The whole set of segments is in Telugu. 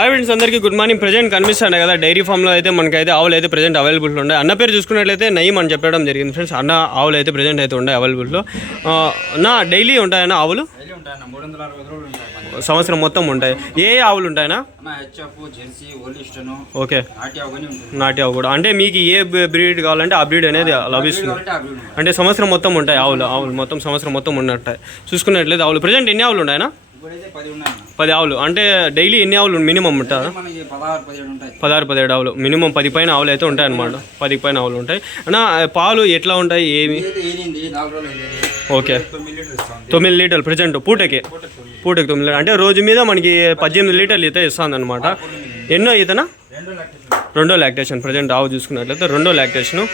హాయ్ ఫ్రెండ్స్, అందరికీ గుడ్ మార్నింగ్. ప్రజెంట్ కనిపిస్తున్నాయి కదా డైరీ ఫామ్లో అయితే మనకైతే ఆవులు అయితే ప్రజెంట్ అవైలబుల్ ఉన్నాయి. అన్న పేరు చూసుకున్నట్లయితే నయీం అని చెప్పడం జరిగింది ఫ్రెండ్స్. అన్న ఆవులు అయితే ప్రజెంట్ అయితే ఉన్నాయి అవైలబుల్లో. నా డైలీ ఉంటాయన్నా ఆవులు? సంవత్సరం మొత్తం ఉంటాయి. ఏ ఆవులు ఉంటాయన్నా? ఓకే, నాటి ఆవు కూడా. అంటే మీకు ఏ బ్రీడ్ కావాలంటే ఆ బ్రీడ్ అనేది లభిస్తుంది. అంటే సంవత్సరం మొత్తం ఉంటాయి ఆవులు మొత్తం సంవత్సరం మొత్తం ఉన్నట్టాయి. చూసుకున్నట్లయితే ఆవులు ప్రజెంట్ ఎన్ని ఆవులు ఉన్నాయన్నా? 10 ఆవులు. అంటే డైలీ ఎన్ని ఆవులు మినిమం ఉంటారు? 16-17 ఆవులు మినిమం. 10 పైన ఆవులు అయితే ఉంటాయి అన్నమాట. 10 పైన ఆవులు ఉంటాయి. అన్నా పాలు ఎట్లా ఉంటాయి ఏమి? ఓకే, 9 లీటర్లు ప్రజెంట్ పూటకి 9 లీటర్లు. అంటే రోజు మీద మనకి 18 లీటర్లు అయితే ఇస్తుంది అనమాట. ఎన్నో ఈతనా? రెండో లాక్టేషన్. ప్రజెంట్ ఆవు చూసుకున్నట్లయితే రెండో లాక్టేషను.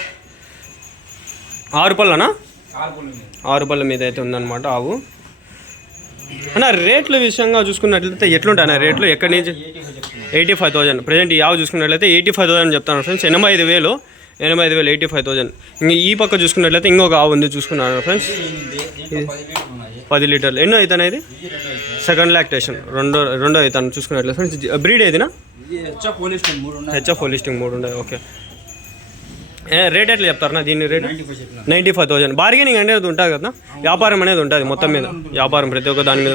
6 పళ్ళనా? 6 పళ్ళ మీద అయితే ఉందన్నమాట ఆవు. అన్న రేట్ల విషయంగా చూసుకున్నట్లయితే ఎట్లుంటాయి అన్న రేట్లు? ఎక్కడి నుంచి? 85,000 ప్రజెంట్ ఈ ఆవు చూసుకున్నట్లయితే 85,000 చెప్తాను ఫ్రెండ్స్. 85,000 85,000. ఇంక ఈ పక్క చూసుకున్నట్లయితే ఇంకొక ఆవు ఉంది చూసుకున్నాను ఫ్రెండ్స్. 10 లీటర్లు. ఎన్నో అవుతాను ఇది? Second lactation. రెండో అవుతాను చూసుకున్నట్లయితే ఫ్రెండ్స్. బ్రీడ్ ఏదినా? హెచ్ఎఫ్ హోలిస్టింగ్ 3 ఉన్నాయి. ఓకే, రేట్ ఎట్లా చెప్తారన్నా దీన్ని? రేట్ 95,000. బార్గెనింగ్ అనేది ఉంటుంది కదా, వ్యాపారం అనేది ఉంటుంది మొత్తం మీద. వ్యాపారం ప్రతి ఒక్క దాని మీద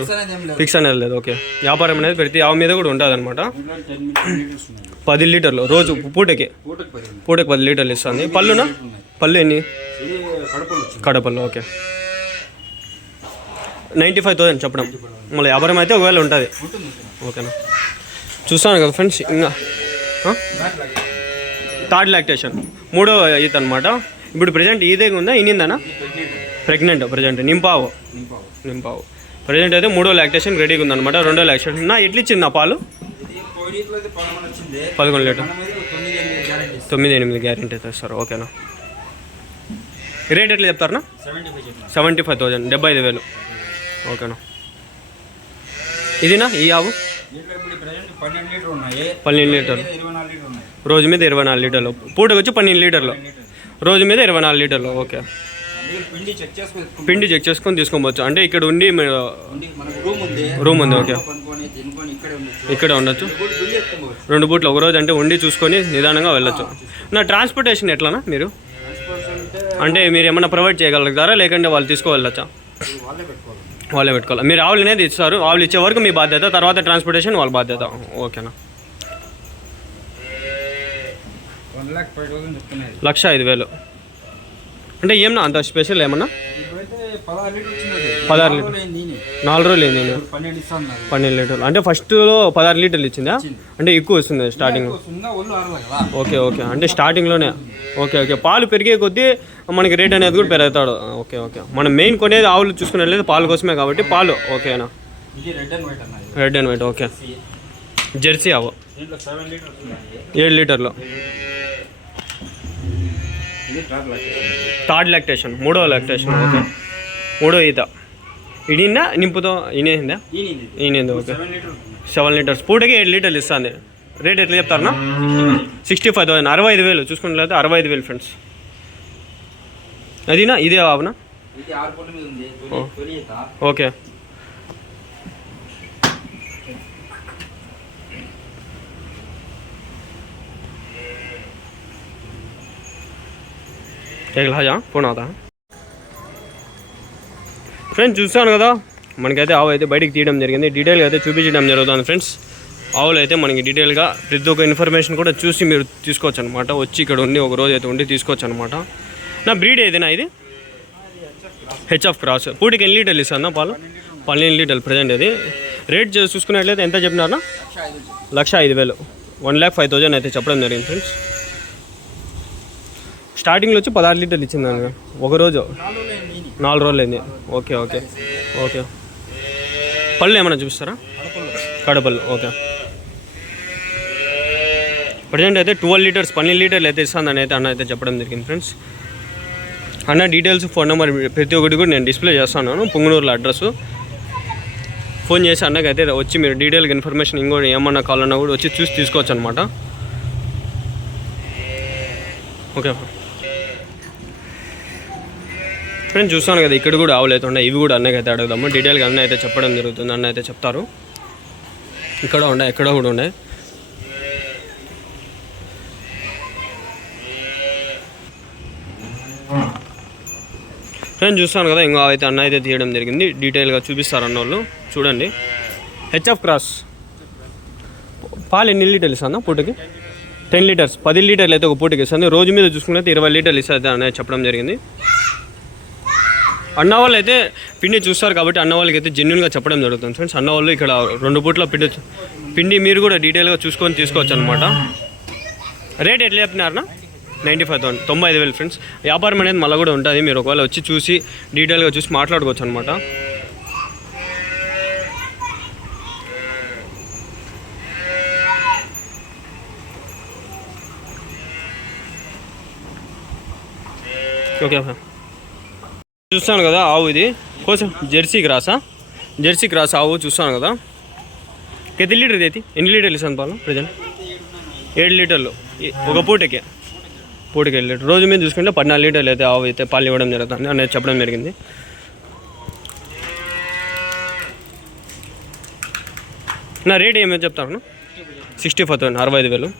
ఫిక్స్ అనేది లేదు. ఓకే, వ్యాపారం అనేది ప్రతి ఆవు మీద కూడా ఉంటుంది అనమాట. 10 లీటర్లు రోజు పూటకి 10 లీటర్లు ఇస్తుంది. పళ్ళునా? పళ్ళు ఎన్ని? కడపళ్ళు. ఓకే, 95,000 చెప్పడం. మళ్ళీ వ్యాపారం అయితే ఒకవేళ ఉంటుంది. ఓకేనా, చూస్తాను కదా ఫ్రెండ్స్. ఇంకా థర్డ్ లాక్టేషన్, 3వ ఈత అనమాట. ఇప్పుడు ప్రజెంట్ ఈదే ఉందా ఇనిందనా? Pregnant present. నింపావు ప్రజెంట్ అయితే 3వ లాక్టేషన్ రెడీగా ఉందన్నమాట. రెండో లాక్టేషన్. నా ఎట్లా ఇచ్చింది నా పాలు? 11 లీటర్ 9-8 గ్యారెంటీ అయితే ఇస్తారు. ఓకేనా, రేట్ ఎట్లా చెప్తారనా? 75,000 75,000. ఓకేనా, ఇదినా ఈ ఆవు? 12 లీటర్లు రోజు మీద 24 లీటర్లు. పూటకు వచ్చి 12 లీటర్లు రోజు మీద 24 లీటర్లు. ఓకే, పిండి చెక్ చేసుకొని తీసుకోవచ్చు. అంటే ఇక్కడ ఉండి రూమ్ ఉంది. ఓకే, ఇక్కడే ఉండొచ్చు. 2 బూట్లు ఒక రోజు అంటే ఉండి చూసుకొని నిదానంగా వెళ్ళొచ్చు. నా ట్రాన్స్పోర్టేషన్ ఎట్లానా మీరు? అంటే మీరు ఏమన్నా ప్రొవైడ్ చేయగలుగుతారా లేకంటే వాళ్ళు తీసుకువెళ్ళొచ్చా? వాళ్ళే పెట్టుకోవాలి. మీరు ఆవులు అనేది ఇస్తారు. ఆవులు ఇచ్చే వరకు మీ బాధ్యత, తర్వాత ట్రాన్స్పోర్టేషన్ వాళ్ళ బాధ్యత. ఓకేనా, 1,05,000. అంటే ఏమన్నా అంత స్పెషల్ ఏమన్నా? 16 లీటర్ 4 రోజులు ఏంది? 12 లీటర్లు. అంటే ఫస్ట్లో 16 లీటర్లు ఇచ్చిందా? అంటే ఎక్కువ వస్తుంది స్టార్టింగ్. ఓకే, అంటే స్టార్టింగ్లోనే. ఓకే, పాలు పెరిగే కొద్దీ మనకి రేట్ అనేది కూడా పెరుగుతాడు. ఓకే, మనం మెయిన్ కొనేది ఆవులు చూసుకునేది పాలు కోసమే కాబట్టి పాలు. ఓకేనా, red and white. Okay, jersey ఆవు 7 లీటర్లు. థర్డ్ లాక్టేషన్, 3వ లాక్టేషన్. ఓకే, 3వ ఈత. ఇడిందా నింపుతో? ఈనిందా? ఈనింది. Okay, 7 litres. పూటకి 7 లీటర్లు ఇస్తుంది. రేట్ ఎట్లా చెప్తారన్నా? 65,000 65,000 చూసుకున్నట్లయితే 65,000 ఫ్రెండ్స్. అదినా ఇదే ఆవునా? ఓకే, ఫోన్ అవుతా ఫ్రెండ్స్. చూస్తాను కదా మనకైతే ఆవు అయితే బయటికి తీయడం జరిగింది. డీటెయిల్గా అయితే చూపించడం జరుగుతుంది ఫ్రెండ్స్. ఆవులు అయితే మనకి డీటెయిల్గా ప్రతి ఒక్క ఇన్ఫర్మేషన్ కూడా చూసి మీరు తీసుకోవచ్చు అనమాట. వచ్చి ఇక్కడ ఉండి ఒక రోజు అయితే ఉండి తీసుకోవచ్చు అనమాట. నా బ్రీడ్ ఏదైనా ఇది? HF cross. పూటికి ఎన్ని లీటర్లు ఇస్తాను పాలు? 12 లీటర్లు ప్రజెంట్. అది రేట్ చూసుకున్నట్లయితే ఎంత చెప్పినారా? 1,05,000 1,05,000 అయితే చెప్పడం జరిగింది ఫ్రెండ్స్. స్టార్టింగ్లో వచ్చి 16 లీటర్లు ఇచ్చింది ఒకరోజు. 4 రోజులు అయింది. ఓకే, పళ్ళు ఏమైనా చూపిస్తారా? కడపళ్ళు. ఓకే, ప్రజెంట్ అయితే 12 లీటర్స్ 12 లీటర్లు అయితే ఇస్తుందని అయితే అన్న అయితే చెప్పడం జరిగింది ఫ్రెండ్స్. అన్న డీటెయిల్స్, ఫోన్ నెంబర్ ప్రతి ఒక్కటి కూడా నేను డిస్ప్లే చేస్తున్నాను. పుంగనూరులో అడ్రస్. ఫోన్ చేసి అన్నకైతే వచ్చి మీరు డీటెయిల్గా ఇన్ఫర్మేషన్ ఇంకోటి ఏమన్నా కావాలన్నా కూడా వచ్చి చూసి తీసుకోవచ్చు అనమాట. ఓకే ఫ్రెండ్స్, చూస్తాను కదా ఇక్కడ కూడా ఆవులు అయితే ఉన్నాయి. ఇవి కూడా అన్నకైతే అడుగుదాము. డీటెయిల్గా అన్న అయితే చెప్పడం జరుగుతుంది. అన్న అయితే చెప్తారు. ఇక్కడ ఉన్నాయి, ఎక్కడ కూడా ఉన్నాయి. నేను చూస్తాను కదా, ఇంకో అయితే అన్న అయితే తీయడం జరిగింది. డీటెయిల్గా చూపిస్తారు అన్న వాళ్ళు. చూడండి, హెచ్ఎఫ్ క్రాస్. పాలు ఎన్ని లీటర్లు ఇస్తుంది పూటకి? 10 లీటర్స్. 10 లీటర్లు అయితే ఒక పూటకి ఇస్తుంది. రోజు మీద చూసుకుంటే 20 లీటర్లు ఇస్తుంది అనేది చెప్పడం జరిగింది. అన్న వాళ్ళు అయితే పిండి చూస్తారు కాబట్టి అన్న వాళ్ళకి అయితే జెన్యున్గా చెప్పడం జరుగుతుంది ఫ్రెండ్స్. అన్న వాళ్ళు ఇక్కడ 2 పూట్ల పిండి మీరు కూడా డీటెయిల్గా చూసుకొని తీసుకోవచ్చు అనమాట. రేట్ ఎట్లా చెప్పినారన్నా? 95,000, 95,000 ఫ్రెండ్స్. వ్యాపారం అనేది మళ్ళీ కూడా ఉంటుంది, మీరు ఒకవేళ వచ్చి చూసి డీటెయిల్గా చూసి మాట్లాడుకోవచ్చు అనమాట. ఓకే, చూస్తాను కదా ఆవు ఇది కోసం జెర్సీ క్రాస్ ఆవు చూస్తాను కదా. ఎన్ని లీటర్ అయితే ఎన్ని లీటర్లు ఇస్తాను పాలు ప్రజెంట్? 7 లీటర్లు ఒక పూటకి 7 లీటర్. రోజు మీద చూసుకుంటే 14 లీటర్లు అయితే ఆవు అయితే పాలు ఇవ్వడం జరుగుతుంది అనేది చెప్పడం జరిగింది. నా రేట్ ఏమైతే చెప్తాను? 65,000, 65,000.